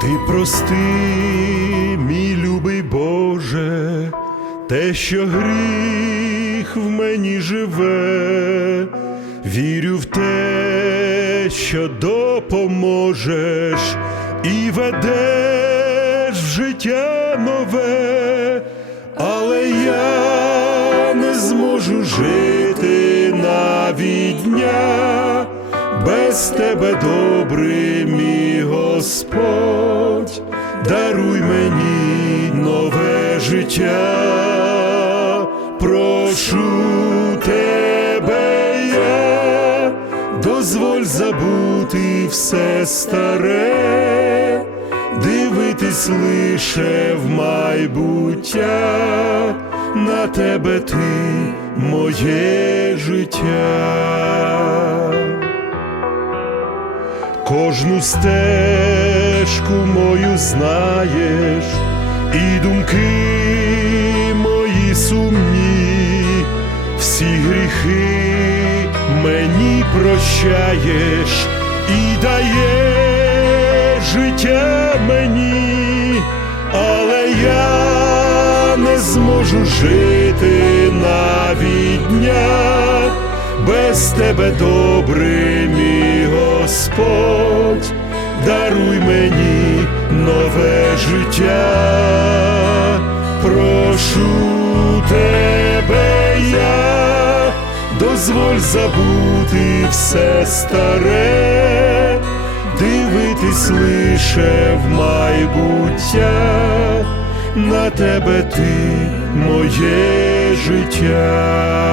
Ти прости, мій любий Боже, те, що гріх в мені живе, вірю в те, що допоможеш і ведеш в життя нове, але я не зможу жити навіть дня без тебе добрий мій Господь, життя, прошу тебе я, дозволь забути все старе, дивитись лише в майбуття, на тебе ти моє життя. Кожну стежку мою знаєш, і думки мої сумні, всі гріхи мені прощаєш і даєш життя мені, але я не зможу жити навіть дня без тебе добрий мій Господь, даруй мені нове життя, прошу тебе я, дозволь забути все старе, дивитись лише в майбуття, на тебе ти моє життя.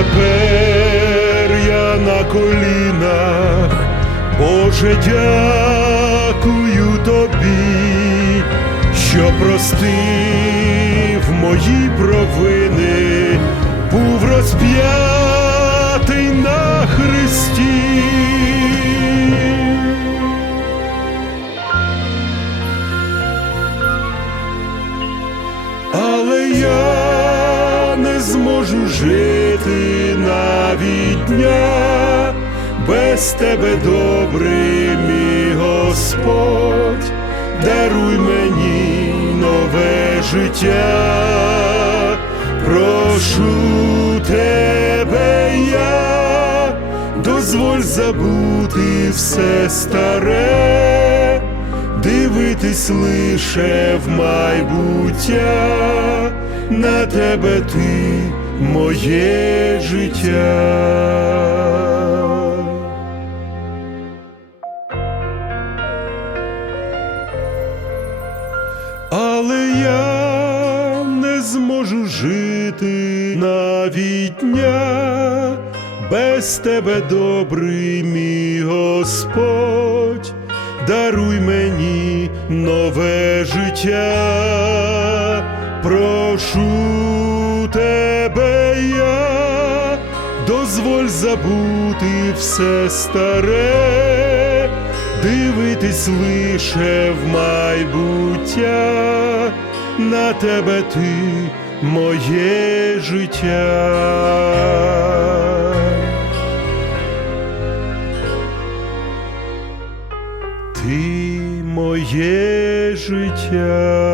Тепер я на колінах, Боже, дякую тобі, що простив мої провини, був розп'ятий на Христі. але я не зможу жити навіть без тебе, добрий мій Господь, даруй мені нове життя, прошу тебе я, дозволь забути все старе дивитись лише в майбуття, на тебе ти моє життя. Але я не зможу жити навіть дня без тебе, добрий мій Господь, даруй мені нове життя, прошу тебе забути все старе, дивитись лише в майбуття, на тебе ти моє життя. Ти моє життя.